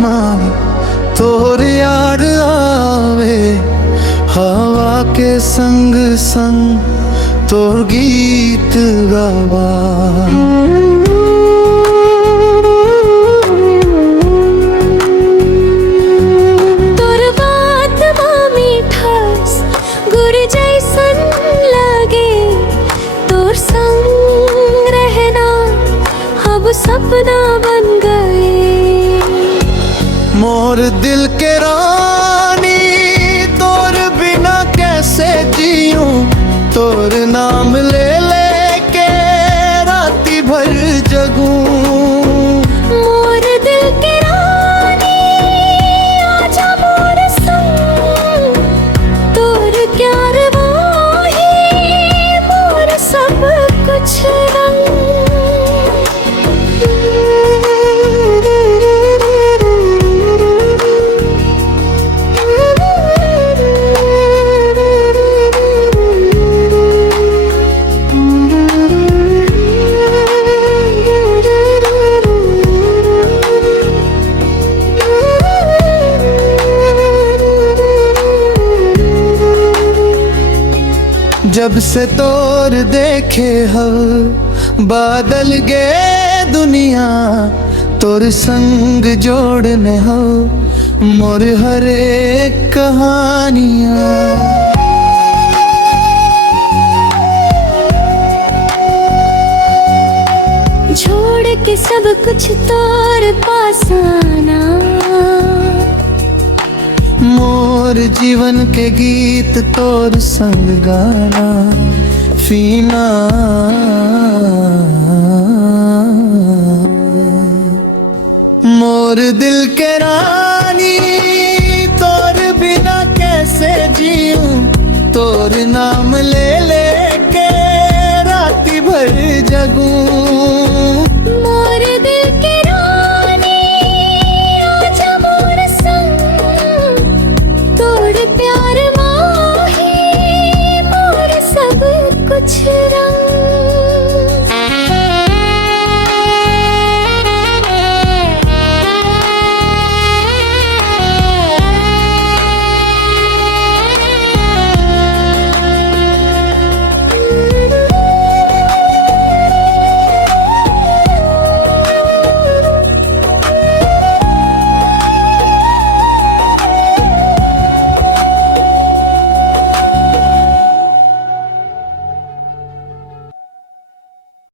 मां तोर याद आवे, हवा के संग संग तोर गीत गावा। तोर बात मां मीठास गुड़ जैसन लगे, तोर संग रहना अब सपना बन गए। मोर दिल के रानी तोर बिना कैसे जीऊं, तोर नाम ले लेके राती भर जगूं। मोर दिल के रानी आजा मोर संग, तोर प्यार वाही मोर सब कुछ जब से तोर देखे हो बादल गे दुनिया, तोर संग जोड़ने हो मोर हर एक कहानियां। छोड़ के सब कुछ तोर पास आना, मोर जीवन के गीत तोर संग गाना। फीना मोर दिल के रानी तोर बिना कैसे जीऊं, तोर नाम ले लेके राती भर जगूं।